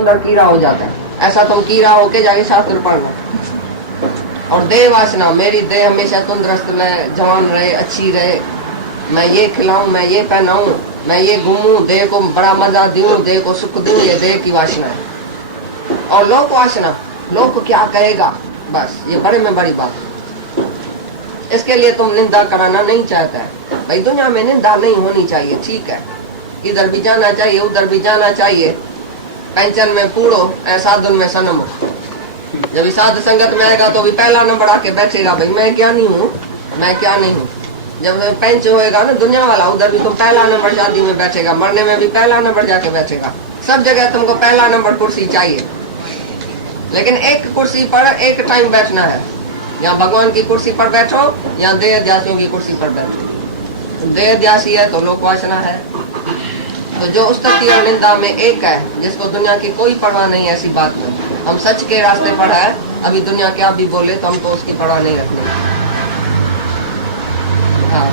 अंदर कीड़ा हो जाता है। ऐसा तुम कीड़ा होके जाके शास्त्र पढ़ लो। और देह वासना, मेरी देह हमेशा तंदुरुस्त में जवान रहे, अच्छी रहे, मैं ये खिलाऊं, मैं ये पहनाऊं, मैं ये घूमूं, देह को बड़ा मजा दूं, देह को सुख दूं, ये देह की वासना है। और लोक वासना, लोग को क्या कहेगा, बस ये बड़े में बड़ी बात है। इसके लिए तुम निंदा कराना नहीं चाहता है। भाई दुनिया में निंदा नहीं होनी चाहिए, ठीक है, इधर भी जाना चाहिए, उधर भी जाना चाहिए। पेंशन में पूड़ो, साधन में सनम। जब साध संगत में आएगा तो भी पहला नंबर आके बैठेगा, भाई मैं क्या नहीं हूँ, मैं क्या नहीं हूँ। जब पेंच होएगा ना दुनिया वाला, उधर भी तुम पहला नंबर शादी में बैठेगा, मरने में भी पहला नंबर जाके बैठेगा। सब जगह तुमको पहला नंबर कुर्सी चाहिए, लेकिन एक कुर्सी पर एक टाइम बैठना है। या भगवान की कुर्सी पर बैठो या देह अध्यासियों की कुर्सी पर बैठो। देह अध्यासी है तो लोक वासना है। तो जो स्तुति और निंदा में एक है, जिसको दुनिया की कोई परवाह नहीं है, ऐसी बात में हम सच के रास्ते पर है। अभी दुनिया क्या भी बोले तो हमको उसकी परवाह नहीं रखनी। हाँ।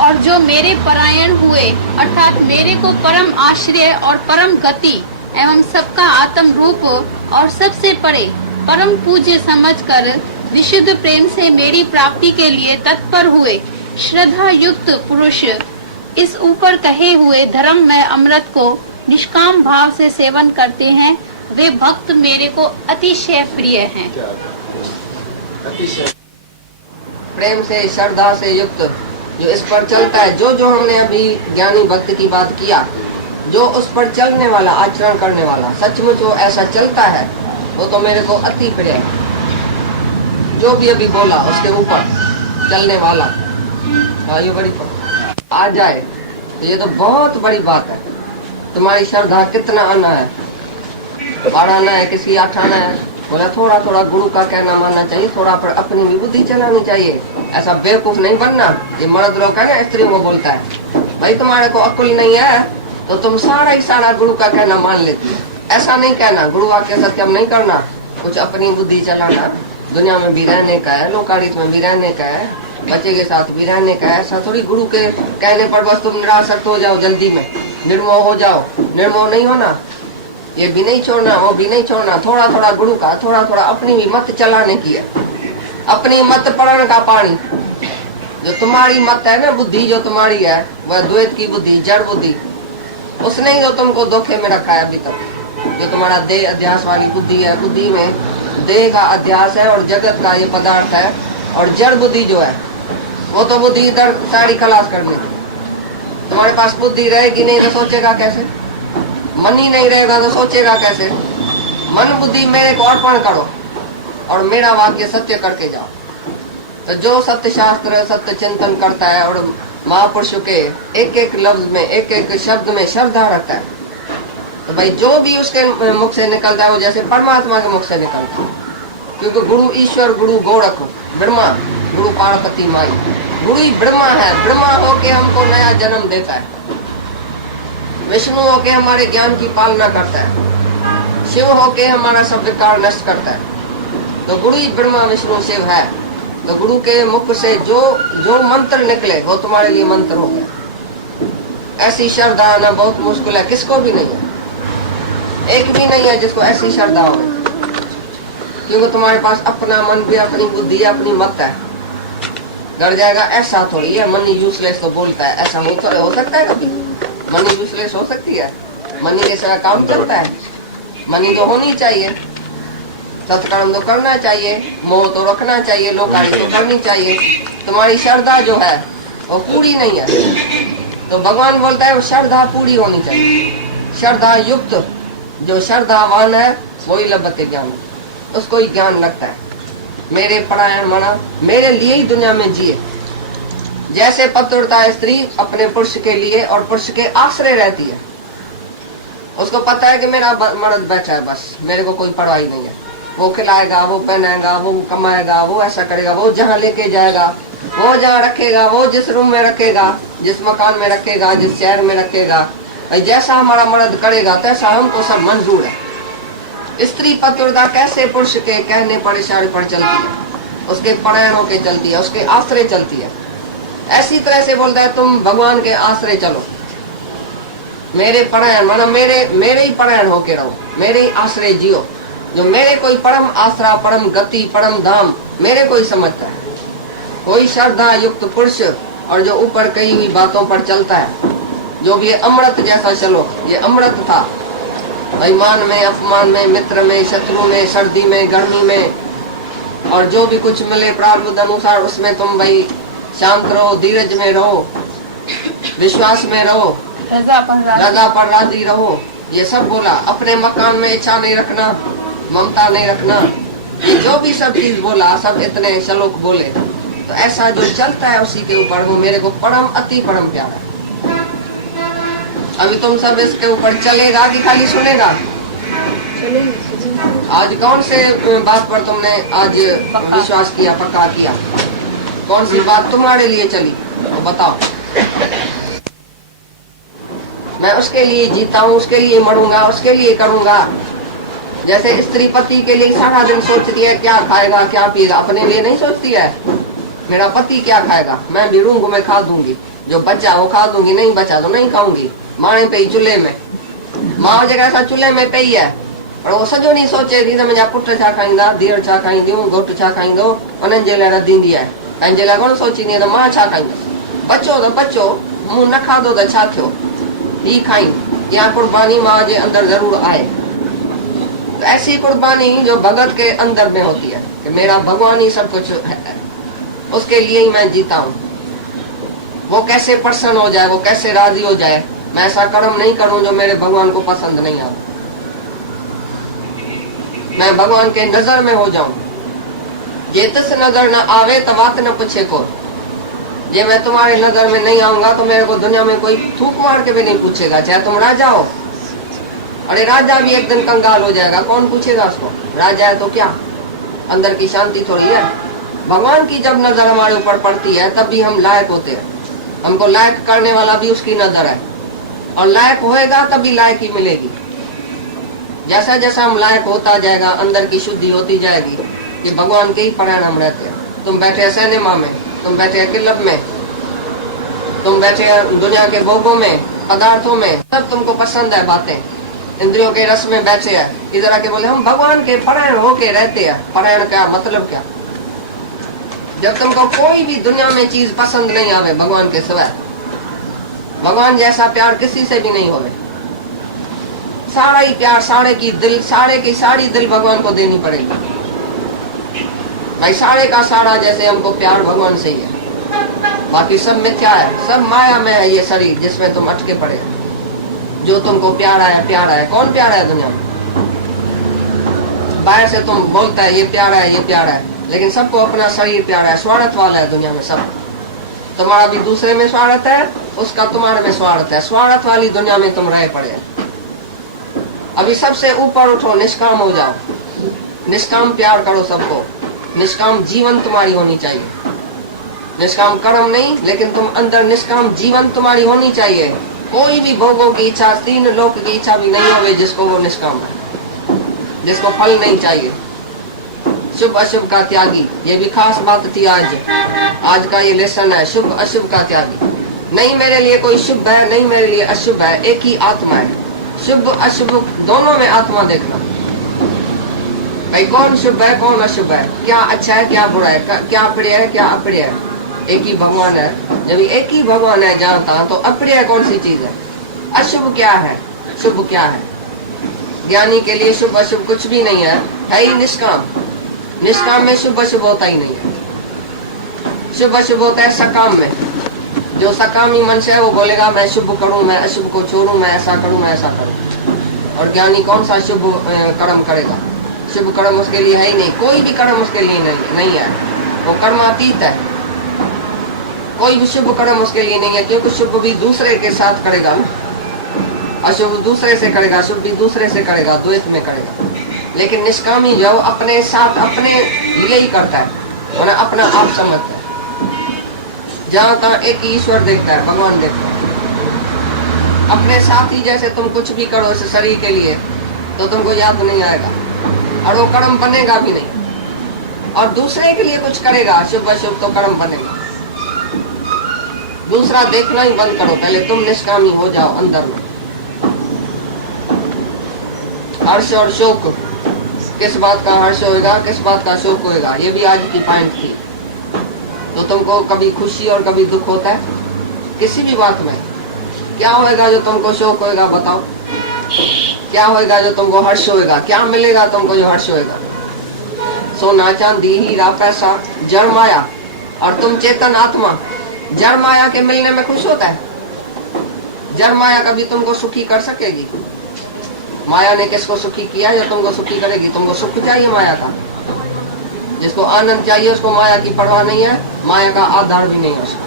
और जो मेरे परायण हुए, अर्थात मेरे को परम आश्रय और परम गति एवं सबका आत्म रूप और सबसे परे परम पूज्य समझकर विशुद्ध प्रेम से मेरी प्राप्ति के लिए तत्पर हुए श्रद्धा युक्त पुरुष इस ऊपर कहे हुए धर्म में अमृत को निष्काम भाव से सेवन करते हैं, वे भक्त मेरे को अतिशय प्रिय हैं। प्रेम से, श्रद्धा से युक्त जो इस पर चलता है, जो जो हमने अभी ज्ञानी भक्त की बात किया, जो उस पर चलने वाला, आचरण करने वाला, सचमुच वो ऐसा चलता है, वो तो मेरे को अति प्रिय है। जो भी अभी बोला उसके ऊपर चलने वाला, हाँ ये बड़ी आ जाए तो ये तो बहुत बड़ी बात है। तुम्हारी श्रद्धा कितना आना है, बढ़ाना है, किसी आठाना है, बोला थोड़ा थोड़ा गुरु का कहना मानना चाहिए, थोड़ा पर अपनी भी बुद्धि चलानी चाहिए। ऐसा बेवकूफ नहीं बनना। ये मर्द लोग है ना, स्त्रियों को बोलता है, भाई तुम्हारे को अक्ल नहीं है तो तुम सारा ही सारा गुरु का कहना मान लेती है। ऐसा नहीं कहना, गुरु वाक्य सत्यम नहीं करना, कुछ अपनी बुद्धि चलाना। दुनिया में भी रहने का है, लोकारित में भी रहने का है, बच्चे के साथ भी रहने का है। ऐसा थोड़ी गुरु के कहने पर बस तुम निरासक्त हो जाओ, जल्दी में निर्मोह हो जाओ। निर्मोह नहीं होना, ये भी नहीं छोड़ना, वो भी नहीं छोड़ना। थोड़ा थोड़ा गुरु का, थोड़ा थोड़ा अपनी भी मत चलाने की है। अपनी मत पढ़ने का पानी, जो तुम्हारी मत है ना, बुद्धि जो तुम्हारी है, वह द्वैत की बुद्धि, जड़ बुद्धि, उसने ही जो तुमको धोखे में रखा है अभी तक। जो तुम्हारा देह अध्यास वाली बुद्धि है, बुद्धि में देह का अध्यास है और जगत का ये पदार्थ है। और जड़ बुद्धि जो है वो तो बुद्धि इधर सारी खलास कर लेती है। तुम्हारे पास बुद्धि रहेगी नहीं तो सोचेगा कैसे? मन ही नहीं रहेगा तो सोचेगा कैसे? मन बुद्धि मेरे को अर्पण करो और मेरा वाक्य सत्य करके जाओ। तो जो सत्य शास्त्र, सत्य चिंतन करता है और महापुरुषों के एक एक लफ्ज में, एक एक शब्द में श्रद्धा रखता है, तो भाई जो भी उसके मुख से निकलता है वो जैसे परमात्मा के मुख से निकलता है। क्योंकि गुरु ईश्वर, गुरु गोरख ब्रह्मा, गुरु पार्वती माई, गुरु ही ब्रह्मा है। ब्रह्मा होके हमको नया जन्म देता है, विष्णु होके हमारे ज्ञान की पालना करता है, शिव होके हमारा सब विकार नष्ट करता है। तो गुरु ही ब्रह्मा विष्णु शिव है। तो गुरु के मुख से जो जो मंत्र निकले वो तुम्हारे लिए मंत्र हो गया। ऐसी श्रद्धा आना बहुत मुश्किल है, किसको भी नहीं है, एक भी नहीं है जिसको ऐसी श्रद्धा हो। क्योंकि तुम्हारे पास अपना मन भी, अपनी बुद्धि, अपनी मत है। डर जाएगा ऐसा थोड़ी है, मन यूजलेस तो बोलता है, ऐसा हो सकता है कभी? मनी यूजलेस हो सकती है? मनी के साथ काम चलता है? मनी तो होनी चाहिए, सत्कर्म तो करना चाहिए, मोह तो रखना चाहिए, लोकारी तो करनी चाहिए। तुम्हारी श्रद्धा जो है वो पूरी नहीं है, तो भगवान बोलता है वो श्रद्धा पूरी होनी चाहिए। श्रद्धा युक्त, जो श्रद्धावान है वही लभते ज्ञान, उसको ही ज्ञान लगता है। मेरे परायण मना, मेरे लिए ही दुनिया में जिए। जैसे पतिव्रता स्त्री अपने पुरुष के लिए और पुरुष के आश्रय रहती है, उसको पता है कि मेरा मर्द बैठा है, बस मेरे को कोई परवाह नहीं है। वो खिलाएगा, वो पहनाएगा, वो कमाएगा, वो ऐसा करेगा, वो जहाँ लेके जाएगा, वो जहाँ रखेगा, वो जिस रूम में रखेगा, जिस मकान में रखेगा, जिस शहर में रखेगा, जैसा हमारा मर्द करेगा तैसा हमको सब मंजूर है। स्त्री पतिव्रता कैसे पुरुष के कहने पर, इशारे पर चलती है, उसके परायणों के चलती है, उसके आश्रय चलती है। ऐसी तरह से बोलता है तुम भगवान के आश्रय चलो। मेरे परायण मतलब मेरे ही परायण होके रहो, मेरे ही आश्रय जियो। जो मेरे कोई परम आसरा, परम गति, परम धाम मेरे को ही समझता है, कोई श्रद्धा युक्त पुरुष और जो ऊपर कही हुई बातों पर चलता है। जो भी ये अमृत जैसा श्लोक, ये अमृत था। भाई मान में, अपमान में, मित्र में, शत्रु में, सर्दी में, गर्मी में, और जो भी कुछ मिले प्रारब्ध अनुसार उसमें तुम भाई शांत रहो, धीरज में रहो, विश्वास में रहो, रजा पर राजी रहो। ये सब बोला। अपने मकान में इच्छा नहीं रखना, ममता नहीं रखना, ये जो भी सब चीज बोला, सब इतने श्लोक बोले। तो ऐसा जो चलता है उसी के ऊपर, वो मेरे को परम अति परम प्यारा है। अभी तुम सब इसके ऊपर चलेगा कि खाली सुनेगा? आज कौन से बात पर तुमने आज विश्वास किया, पक्का किया? कौन सी बात तुम्हारे लिए चली तो बताओ। मैं उसके लिए जीता हूँ, उसके लिए मरूंगा, उसके लिए करूंगा। जैसे स्त्री पति के लिए सारा दिन सोचती है क्या खाएगा क्या पिएगा, अपने लिए नहीं सोचती है मेरा पति क्या खाएगा, मैं भी रूंग में खा दूंगी, जो बचा वो खा दूंगी, नहीं बचा तो नहीं खाऊंगी। माने पे ही चूल्हे में, माँ जगह सा चूल्हे में पे ही है, और वो सजो नहीं सोचे थी मुझा पुट छा खाईंदा, धीअर छा खाईंदियूं, घोट छा खाईंदो, उन्हनि जे लाइ रधींदी आहे। पंहिंजे लाइ कोन सोचींदी आहे त मां छा खाईंदसि, बचो त बचो, मूं न खाधो त छा थियो, ही खाई। या कुर्बानी माँ के अंदर जरूर आए। तो ऐसी कुर्बानी जो भगत के अंदर में होती है कि मेरा भगवान ही सब कुछ है, उसके लिए ही मैं जीता हूँ। वो कैसे प्रसन्न हो जाए, वो कैसे राजी हो जाए। मैं ऐसा कर्म नहीं करूं जो मेरे भगवान को पसंद नहीं आवे, मैं भगवान के नजर में हो जाऊं। ये तिस नजर न आवे तो बात न पूछे को। ये मैं तुम्हारे नजर में नहीं आऊंगा तो मेरे को दुनिया में कोई थूक मार के भी नहीं पूछेगा, चाहे तुम राजा हो। अरे राजा भी एक दिन कंगाल हो जाएगा, कौन पूछेगा उसको? राजा है तो क्या, अंदर की शांति थोड़ी है। भगवान की जब नजर हमारे ऊपर पड़ती है तब भी हम लायक होते हैं। हमको लायक करने वाला भी उसकी नजर है, और लायक होएगा तभी लायक ही मिलेगी। जैसा जैसा हम लायक होता जाएगा, अंदर की शुद्धि होती जाएगी कि भगवान के ही परायण हम रहते हैं। तुम बैठे सिनेमा में, तुम बैठे क्लब में, तुम बैठे दुनिया के भोगों में, पदार्थों में, सब तुमको पसंद है बातें, इंद्रियों के रस में बैठे हैं। इधर आके बोले हम भगवान के परायण होके रहते हैं। परायण क्या मतलब क्या? जब तुमको कोई भी दुनिया में चीज पसंद नहीं आवे भगवान के सिवाय, भगवान जैसा प्यार किसी से भी नहीं होवे। सारा ही प्यार, सारे की दिल, सारे की सारी दिल भगवान को देनी पड़ेगी भाई। सारे का सारा जैसे हमको प्यार भगवान से ही है, बाकी सब मिथ्या है, सब माया में है। ये शरीर जिसमें तुम अटके पड़े, जो तुमको प्यारा है, प्यारा है। कौन प्यारा है दुनिया में? बाहर से तुम बोलता है ये प्यारा है, ये प्यारा है, लेकिन सबको अपना शरीर प्यारा है। स्वार्थ वाला है दुनिया में सब। तुम्हारा भी दूसरे में स्वार्थ है, उसका तुम्हारे में स्वार्थ है। स्वार्थ वाली दुनिया में तुम रहे पड़े। अभी सबसे ऊपर उठो, निष्काम हो जाओ, निष्काम प्यार करो सबको। निष्काम जीवन तुम्हारी होनी चाहिए, निष्काम कर्म नहीं, लेकिन तुम अंदर निष्काम जीवन तुम्हारी होनी चाहिए। कोई भी भोगों की इच्छा, तीन लोक की इच्छा भी नहीं होवे जिसको वो निष्काम है, जिसको फल नहीं चाहिए। शुभ अशुभ का त्यागी, ये भी खास बात थी आज का ये लेसन है। शुभ अशुभ का त्यागी, नहीं मेरे लिए कोई शुभ है, नहीं मेरे लिए अशुभ है, एक ही आत्मा है। शुभ अशुभ दोनों में आत्मा देखना भाई, कौन शुभ है कौन अशुभ है, क्या अच्छा है क्या बुरा है, क्या प्रिय है क्या अप्रिय है। एक ही भगवान है। जब एक ही भगवान है जानता तो अप्रिय कौन सी चीज है, अशुभ क्या है, शुभ क्या है। ज्ञानी के लिए शुभ अशुभ कुछ भी नहीं है ही निष्काम। निष्काम में शुभ अशुभ होता ही नहीं है। शुभ अशुभ होता है सकाम में। जो सकामी मन से है वो बोलेगा मैं शुभ करूं, मैं अशुभ को छोड़ूं, मैं ऐसा करूं, मैं ऐसा करूं। और ज्ञानी कौन सा शुभ कर्म करेगा? शुभ कर्म उसके लिए है ही नहीं, कोई भी कर्म उसके लिए नहीं है। वो कर्मातीत है, कोई भी शुभ कर्म उसके लिए नहीं है, क्योंकि शुभ भी दूसरे के साथ करेगा ना, अशुभ दूसरे से करेगा, शुभ भी दूसरे से करेगा, द्वैत में करेगा। लेकिन निष्कामी जो अपने साथ अपने लिए ही करता है, उन्हें अपना आप समझता है। जहाँ तहाँ एक ईश्वर देखता है, भगवान देखता है। अपने साथ ही जैसे तुम कुछ भी करो इस शरीर के लिए तो तुमको याद नहीं आएगा, और वो कर्म बनेगा भी नहीं। और दूसरे के लिए कुछ करेगा शुभ अशुभ तो कर्म बनेगा। दूसरा देखना ही बंद करो, पहले तुम निष्कामी हो जाओ अंदर में। हर्ष और शोक, किस बात का हर्ष होएगा, किस बात का शोक होएगा, ये भी आज की पॉइंट थी। तो तुमको कभी खुशी और कभी दुख होता है किसी भी बात में। क्या होएगा जो तुमको शोक होएगा, बताओ? क्या होएगा जो तुमको हर्ष होएगा? क्या मिलेगा तुमको जो हर्ष होएगा? सोना चांदी हीरा पैसा जड़ माया, और तुम चेतन आत्मा जड़ माया के मिलने में खुश होता है? जड़ माया कभी तुमको सुखी कर सकेगी? माया ने किसको सुखी किया जो तुमको सुखी करेगी? तुमको सुख चाहिए माया का। जिसको आनंद चाहिए उसको माया की परवाह नहीं है, माया का आधार भी नहीं है उसका।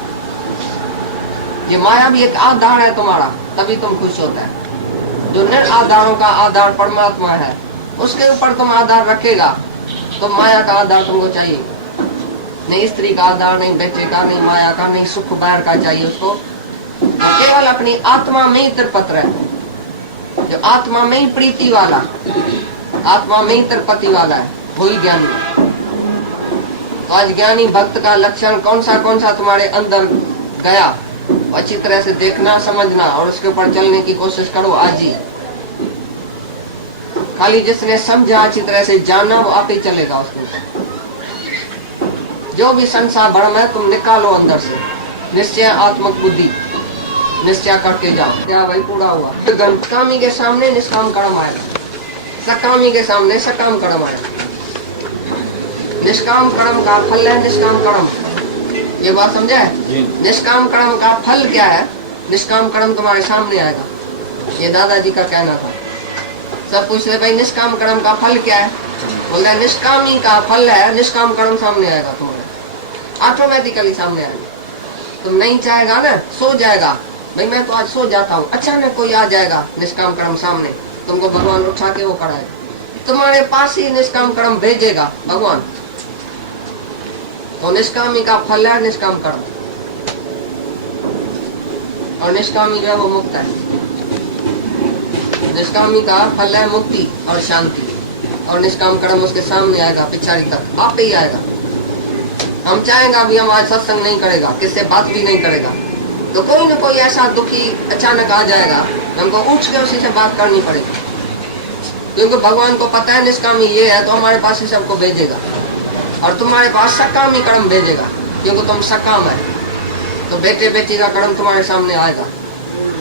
ये माया भी एक आधार है तुम्हारा, तभी तुम खुश होता है। जो निराधारों का आधार परमात्मा है, उसके ऊपर तुम आधार रखेगा तो माया का आधार तुमको चाहिए नहीं। स्त्री का आधार नहीं, बेटे का नहीं, माया का नहीं, सुख बाहर का चाहिए उसको। तो केवल अपनी आत्मा में ही तिरपत रहे। जो आत्मा में ही प्रीति वाला, आत्मा में ही तिरपति वाला है, वही ज्ञानी है। तो आज ज्ञानी भक्त का लक्षण कौन सा तुम्हारे अंदर गया, अच्छी तरह से देखना, समझना और उसके ऊपर चलने की कोशिश करो आज ही। खाली जिसने समझा, अच्छी तरह से जाना, वो आप ही चलेगा उसके ऊपर। जो भी संसार भ्रम है तुम निकालो अंदर से, निश्चय आत्मक बुद्धि निश्चय करके जाओ। क्या भाई पूरा हुआ? कामी के सामने निष्काम कर्म आएगा, सकामी के सामने सकाम कर्म आएगा। निष्काम कर्म का फल है निष्काम कर्म, ये बात समझा है? निष्काम कर्म का फल क्या है? निष्काम कर्म तुम्हारे सामने आएगा। ये दादाजी का कहना था। सब पूछते भाई निष्काम कर्म का फल क्या है? बोलता है निष्कामी का फल है निष्काम कर्म सामने आएगा तुम्हारे, ऑटोमेटिकली सामने आएगा। तुम नहीं चाहेगा ना, सो जाएगा भाई, मैं तो आज सो जाता हूँ, अचानक कोई आ जाएगा निष्काम कर्म सामने, तुमको भगवान उठा के वो कराएगा, तुम्हारे पास ही निष्काम कर्म भेजेगा भगवान। तो निष्कामी का फल है निष्काम कर्म, और निष्कामी जो है वो मुक्त है। निष्कामी का फल है मुक्ति और शांति, और निष्काम कर्म उसके सामने आएगा, पिछाड़ी तक आप ही आएगा। हम चाहेगा भी हम आज सत्संग नहीं करेगा, किससे बात भी नहीं करेगा, तो कोई न कोई ऐसा दुखी अचानक आ जाएगा, हमको उठ के उसी से बात करनी पड़ेगी। क्योंकि भगवान को पता है निष्कामी ये है, तो हमारे पास ही सबको भेजेगा, और तुम्हारे पास सकामी कर्म भेजेगा क्योंकि तुम सकाम है। तो बेटे बेटी का कर्म तुम्हारे सामने आएगा,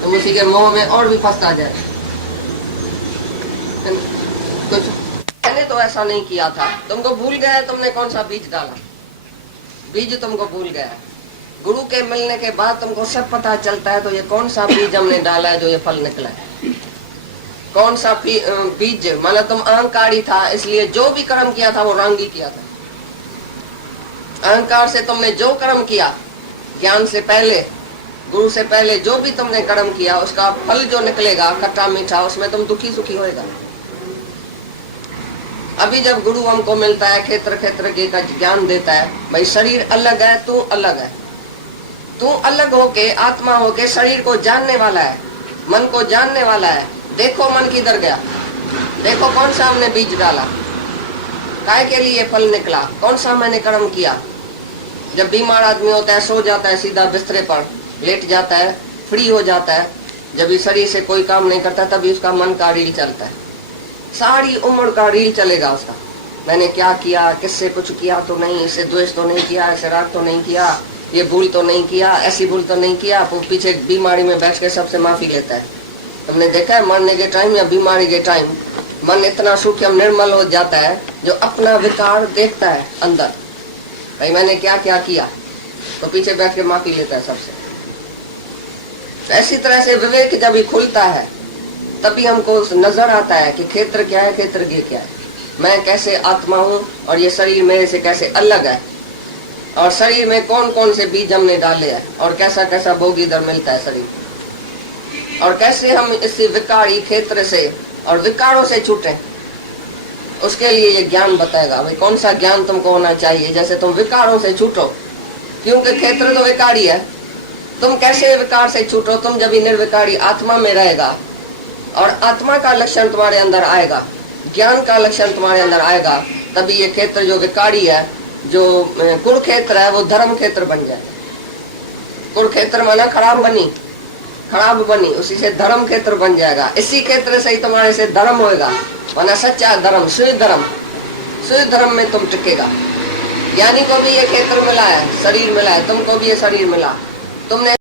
तुम उसी के मोह में और भी फंसता जाए। कुछ मैंने तो ऐसा नहीं किया था, तुमको भूल गया, तुमने कौन सा बीज डाला, बीज तुमको भूल गया। गुरु के मिलने के बाद तुमको सब पता चलता है, तो ये कौन सा बीज हमने डाला है जो ये फल निकला है। कौन सा बीज, मतलब तुम अहंकारी था, इसलिए जो भी कर्म किया था वो रंग ही किया था। अहंकार से तुमने जो कर्म किया, ज्ञान से पहले, गुरु से पहले जो भी तुमने कर्म किया, उसका फल जो निकलेगा खट्टा मीठा, उसमें तुम दुखी सुखी होएगा। अभी जब गुरु हमको मिलता है, क्षेत्र क्षेत्र के का ज्ञान देता है, भाई शरीर अलग है, तू अलग है, तू अलग होके आत्मा होके शरीर को जानने वाला है, मन को जानने वाला है। देखो मन किधर गया, देखो कौन सा हमने बीज डाला, काय के लिए फल निकला, कौन सा मैंने कर्म किया। जब बीमार आदमी होता है, सो जाता है सीधा बिस्तरे पर, लेट जाता है, फ्री हो जाता है, जब इस शरीर से कोई काम नहीं करता, तभी उसका मन का रील चलता है, सारी उम्र का रील चलेगा उसका। मैंने क्या किया, किससे कुछ किया तो नहीं, इससे द्वेष तो नहीं किया, ऐसे राग तो नहीं किया, ये भूल तो नहीं किया, ऐसी भूल तो नहीं किया। वो पीछे बीमारी में बैठ के सबसे माफी लेता है। तुमने देखा है मरने के टाइम या बीमारी के टाइम मन इतना सूक्ष्म निर्मल हो जाता है, जो अपना विकार देखता है अंदर, भाई मैंने क्या क्या किया, तो पीछे बैठ के माफी लेता है सबसे। ऐसी तरह से विवेक जब ही खुलता है, तभी हमको नजर आता है कि क्षेत्र क्या है, क्षेत्र क्या है, मैं कैसे आत्मा हूँ, और ये शरीर मेरे से कैसे अलग है, और शरीर में कौन कौन से बीज हमने डाले हैं, और कैसा कैसा भोग इधर मिलता है शरीर, और कैसे हम इसी विकारी क्षेत्र से और विकारों से छूटे। उसके लिए ये ज्ञान बताएगा, भाई कौन सा ज्ञान तुमको होना चाहिए, जैसे तुम विकारों से छूटो, क्योंकि क्षेत्र तो विकारी है। तुम कैसे विकार से छूटो, तुम जब निर्विकारी आत्मा में रहेगा, और आत्मा का लक्षण तुम्हारे अंदर आएगा, ज्ञान का लक्षण तुम्हारे अंदर आएगा, तभी ये क्षेत्र जो विकारी है, जो कुरुक्षेत्र है, वो धर्म क्षेत्र बन जाए। कुरुक्षेत्र माना खराब बनी, खराब बनी, उसी से धर्म क्षेत्र बन जाएगा। इसी क्षेत्र से ही तुम्हारे से धर्म होएगा, वरना सच्चा धर्म, शुद्ध धर्म में तुम टिकेगा। ज्ञानी को भी ये क्षेत्र मिला है, शरीर मिला है, तुमको भी ये शरीर मिला। तुमने